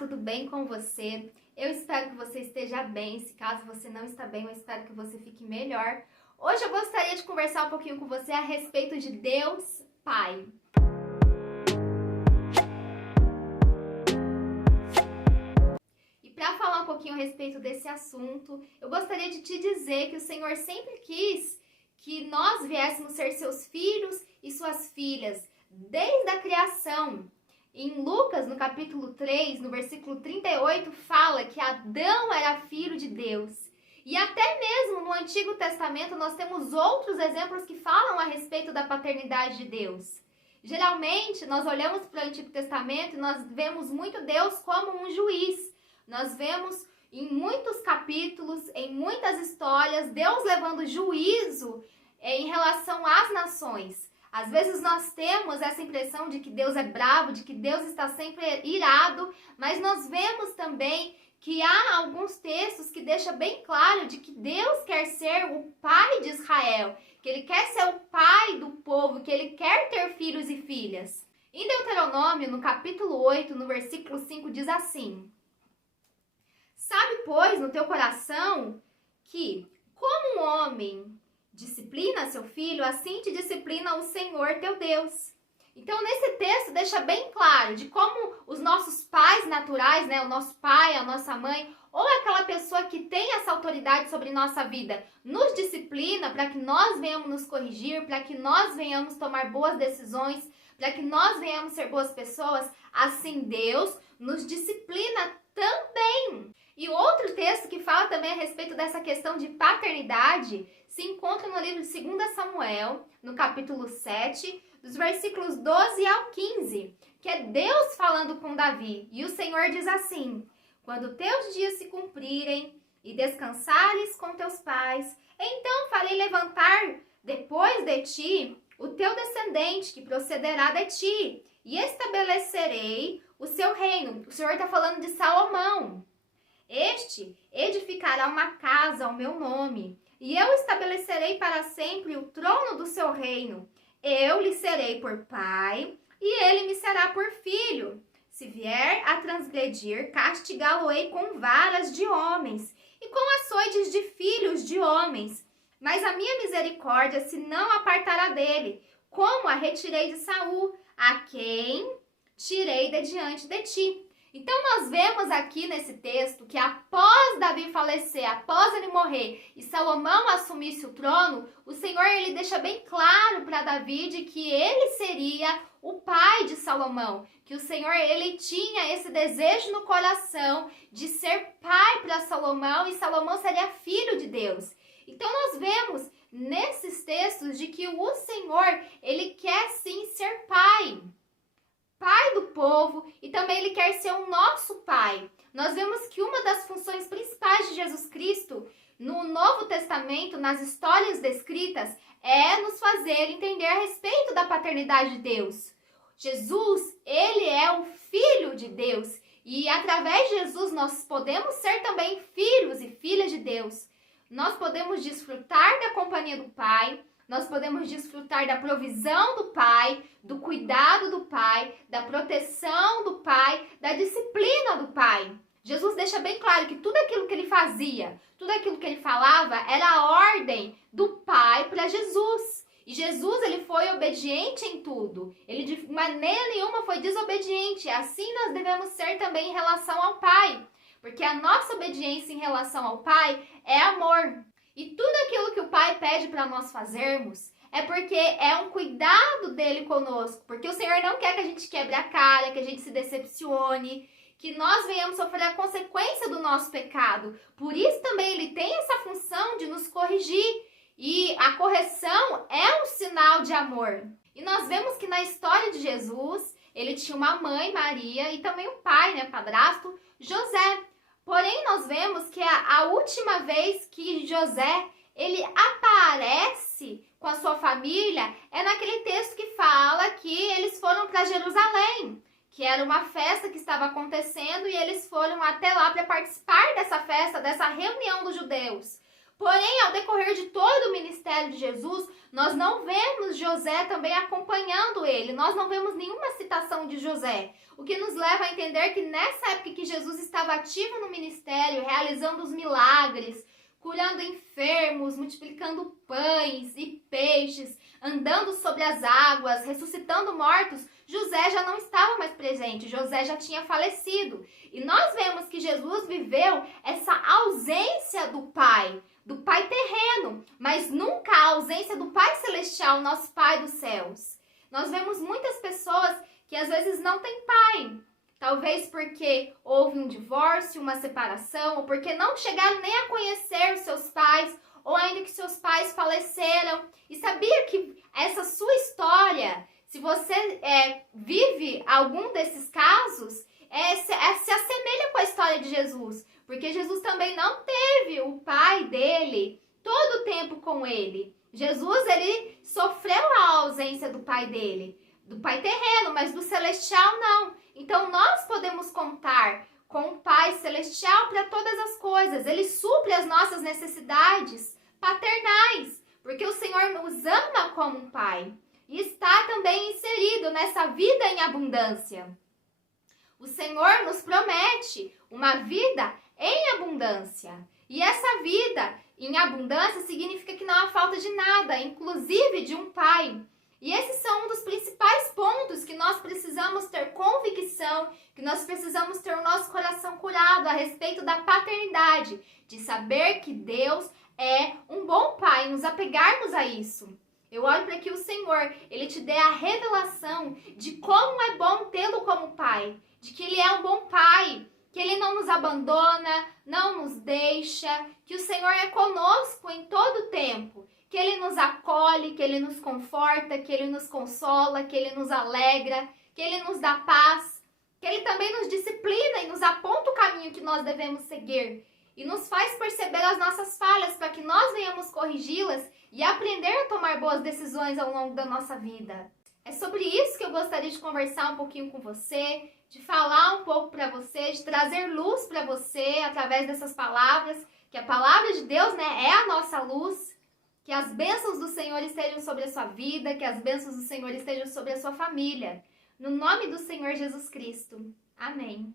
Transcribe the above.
tudo bem com você? Eu espero que você esteja bem. Se caso você não está bem, eu espero que você fique melhor. Hoje eu gostaria de conversar um pouquinho com você a respeito de Deus Pai. E para falar um pouquinho a respeito desse assunto, eu gostaria de te dizer que o Senhor sempre quis que nós viéssemos ser seus filhos e suas filhas, desde a criação. Em Lucas, no capítulo 3, no versículo 38, fala que Adão era filho de Deus. E até mesmo no Antigo Testamento nós temos outros exemplos que falam a respeito da paternidade de Deus. Geralmente, nós olhamos para o Antigo Testamento e nós vemos muito Deus como um juiz. Nós vemos em muitos capítulos, em muitas histórias, Deus levando juízo em relação às nações. Às vezes nós temos essa impressão de que Deus é bravo, de que Deus está sempre irado, mas nós vemos também que há alguns textos que deixam bem claro de que Deus quer ser o pai de Israel, que ele quer ser o pai do povo, que ele quer ter filhos e filhas. Em Deuteronômio, no capítulo 8, no versículo 5, diz assim: Sabe, pois, no teu coração que, como um homem disciplina seu filho, assim te disciplina o Senhor teu Deus. Então, nesse texto, deixa bem claro de como os nossos pais naturais, o nosso pai, a nossa mãe, ou aquela pessoa que tem essa autoridade sobre nossa vida, nos disciplina para que nós venhamos nos corrigir, para que nós venhamos tomar boas decisões, para que nós venhamos ser boas pessoas. Assim, Deus nos disciplina também. E outro texto que fala também a respeito dessa questão de paternidade se encontra no livro de 2 Samuel, no capítulo 7, dos versículos 12 ao 15, que é Deus falando com Davi. E o Senhor diz assim: Quando teus dias se cumprirem e descansares com teus pais, então farei levantar depois de ti o teu descendente, que procederá de ti, e estabelecerei o seu reino. O Senhor está falando de Salomão. Este edificará uma casa ao meu nome, e eu estabelecerei para sempre o trono do seu reino. Eu lhe serei por pai, e ele me será por filho. Se vier a transgredir, castigá-lo-ei com varas de homens, e com açoites de filhos de homens. Mas a minha misericórdia se não apartará dele, como a retirei de Saul, a quem tirei de diante de ti. Então nós vemos aqui nesse texto que após Davi falecer, após ele morrer e Salomão assumisse o trono, o Senhor ele deixa bem claro para Davi de que ele seria o pai de Salomão, que o Senhor ele tinha esse desejo no coração de ser pai para Salomão e Salomão seria filho de Deus. Então nós vemos nesses textos de que o Senhor ele quer sim ser pai do povo, e também ele quer ser o nosso pai. Nós vemos que uma das funções principais de Jesus Cristo no Novo Testamento, nas histórias descritas, é nos fazer entender a respeito da paternidade de Deus. Jesus, ele é o Filho de Deus, e através de Jesus nós podemos ser também filhos e filhas de Deus. Nós podemos desfrutar da companhia do Pai, nós podemos desfrutar da provisão do Pai, do cuidado do Pai, da proteção do Pai, da disciplina do Pai. Jesus deixa bem claro que tudo aquilo que ele fazia, tudo aquilo que ele falava, era a ordem do Pai para Jesus. E Jesus ele foi obediente em tudo. Ele de maneira nenhuma foi desobediente. Assim nós devemos ser também em relação ao Pai. Porque a nossa obediência em relação ao Pai é amor. E tudo aquilo que o Pai pede para nós fazermos é porque é um cuidado dele conosco. Porque o Senhor não quer que a gente quebre a cara, que a gente se decepcione, que nós venhamos sofrer a consequência do nosso pecado. Por isso também ele tem essa função de nos corrigir. E a correção é um sinal de amor. E nós vemos que na história de Jesus, ele tinha uma mãe, Maria, e também um pai, padrasto, José. Porém, nós vemos que a última vez que José ele aparece com a sua família é naquele texto que fala que eles foram para Jerusalém, que era uma festa que estava acontecendo e eles foram até lá para participar dessa festa, dessa reunião dos judeus. Porém, ao decorrer de todo o ministério de Jesus, nós não vemos José também acompanhando ele. Nós não vemos nenhuma citação de José. O que nos leva a entender que nessa época que Jesus estava ativo no ministério, realizando os milagres, curando enfermos, multiplicando pães e peixes, andando sobre as águas, ressuscitando mortos, José já não estava mais presente, José já tinha falecido. E nós vemos que Jesus viveu essa ausência do Pai terreno, mas nunca a ausência do Pai celestial, nosso Pai dos céus. Nós vemos muitas pessoas que às vezes não têm pai, talvez porque houve um divórcio, uma separação, ou porque não chegaram nem a conhecer os seus pais, ou ainda que seus pais faleceram. E sabia que essa sua história, se você vive algum desses casos, se assemelha com a história de Jesus. Porque Jesus também não teve o pai dele todo o tempo com ele. Jesus, ele sofreu a ausência do pai dele, do pai terreno, mas do celestial não. Então nós podemos contar com o Pai celestial para todas as coisas. Ele supre as nossas necessidades paternais, porque o Senhor nos ama como um pai e está também inserido nessa vida em abundância. O Senhor nos promete uma vida em abundância. E essa vida em abundância significa que não há falta de nada, inclusive de um pai. E esses são um dos principais pontos que nós precisamos ter convicção, que nós precisamos ter o nosso coração curado a respeito da paternidade, de saber que Deus é um bom pai, nos apegarmos a isso. Eu oro para que o Senhor, Ele te dê a revelação de como é bom tê-lo como pai, de que Ele é um bom pai, que Ele não nos abandona, não nos deixa, que o Senhor é conosco em todo o tempo, que Ele nos acolhe, que Ele nos conforta, que Ele nos consola, que Ele nos alegra, que Ele nos dá paz, que Ele também nos disciplina e nos aponta o caminho que nós devemos seguir e nos faz perceber as nossas falhas para que nós venhamos corrigi-las e aprender a tomar boas decisões ao longo da nossa vida. É sobre isso que eu gostaria de conversar um pouquinho com você, de falar um pouco para você, de trazer luz para você através dessas palavras, que a palavra de Deus, é a nossa luz. Que as bênçãos do Senhor estejam sobre a sua vida, que as bênçãos do Senhor estejam sobre a sua família. No nome do Senhor Jesus Cristo. Amém.